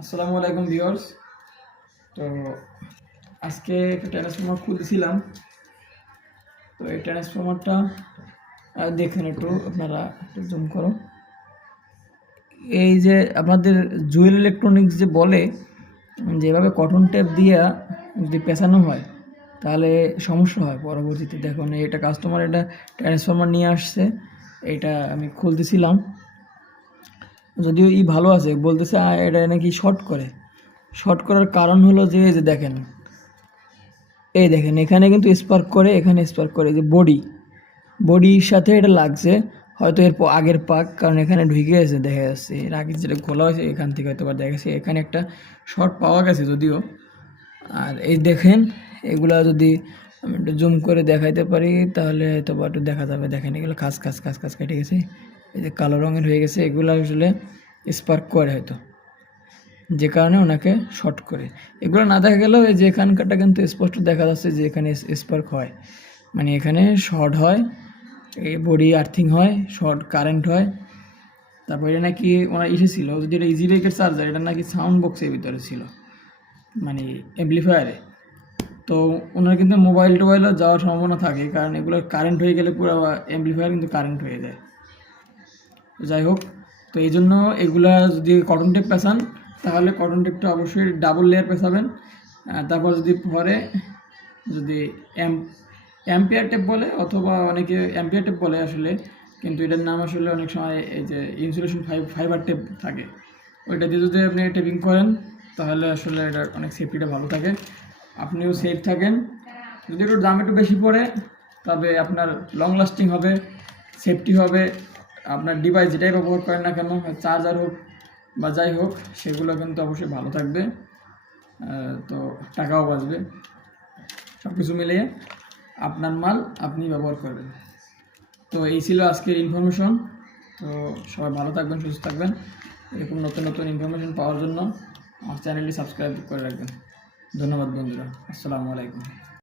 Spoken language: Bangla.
আসসালামু আলাইকুম ভিউয়ার্স। তো আজকে একটা ট্রান্সফর্মার খুলছিলাম। তো এই ট্রান্সফর্মারটা দেখুন, একটু আপনারা একটু জুম করো। এই যে আপনাদের জুয়েল ইলেকট্রনিক্স যে বলে, যেভাবে কটন টেপ দিয়ে যদি পেঁচানো হয় তাহলে সমস্যা হয় পরবর্তীতে। দেখুন, এটা কাস্টমার এটা ট্রান্সফর্মার নিয়ে আসছে, এটা আমি খুলতেছিলাম। যদিও ভালো আছে, বলতেছে এটা নাকি শর্ট করার কারণ হলো যে এই যে দেখেন, এখানে কিন্তু স্পার্ক করে, এখানে স্পার্ক করে, যে বডির সাথে এটা লাগছে, হয়তো এর আগের পাক, কারণ এখানে ঢুকে গেছে, দেখা যাচ্ছে এর আগে যেটা খোলা হয়েছে এখান থেকে হয়তো বা দেখা গেছে এখানে একটা শর্ট পাওয়া গেছে যদিও। আর এই দেখেন, এগুলা যদি আমি একটু জুম করে দেখাইতে পারি তাহলে হয়তো বা একটু দেখা যাবে। দেখেন, এগুলো খাস কেটে গেছে, এই যে কালো রঙের হয়ে গেছে, এগুলো আসলে স্পার্ক করে হয়তো, যে কারণে ওনাকে শর্ট করে। এগুলো না দেখা গেলেও এই যে এখানকারটা কিন্তু স্পষ্ট দেখা যাচ্ছে যে এখানে স্পার্ক হয়, মানে এখানে শর্ট হয়, এই বডি আর্থিং হয়, শর্ট কারেন্ট হয়। তারপর এটা নাকি ওনার ছিল, যদি এটা ইজি বাইকের চার্জার, এটা নাকি সাউন্ড বক্সের ভিতরে ছিল, মানে অ্যাম্পলিফায়ারে। তো ওনার কিন্তু মোবাইলও যাওয়ার সম্ভাবনা থাকে, কারণ এগুলো কারেন্ট হয়ে গেলে পুরো অ্যাম্পলিফায়ার কিন্তু কারেন্ট হয়ে যায়। যাই হোক, তো এই জন্য এগুলা যদি কটন টেপ পেঁচান তাহলে কটন টেপটা অবশ্যই ডাবল লেয়ার পেঁচাবেন। তারপর যদি পরে যদি অ্যাম্পিয়ার টেপ বলে, অথবা অনেকে অ্যাম্পিয়ার টেপ বলে আসলে, কিন্তু এটার নাম আসলে অনেক সময় এই যে ইনসুলেশন ফাইবার টেপ থাকে, ওইটা দিয়ে যদি আপনি টেপিং করেন তাহলে আসলে এটা অনেক সেফটিটা ভালো থাকে, আপনিও সেফ থাকেন। যদি একটু দাম একটু বেশি পড়ে, তবে আপনার লং লাস্টিং হবে, সেফটি হবে। আপনার ডিভাইস যেটাই ব্যবহার করেন না কেন, চার্জার হোক বা যাই হোক, সেগুলো কিন্তু অবশ্যই ভালো থাকবে, তো টাকাও বাঁচবে। সব কিছু মিলিয়ে আপনার মাল আপনি ব্যবহার করবেন। তো এই ছিল আজকের ইনফরমেশন। তো সবাই ভালো থাকবেন, সুস্থ থাকবেন। এরকম নতুন নতুন ইনফরমেশন পাওয়ার জন্য আমার চ্যানেলটি সাবস্ক্রাইব করে রাখবেন। ধন্যবাদ বন্ধুরা, আসসালামু আলাইকুম।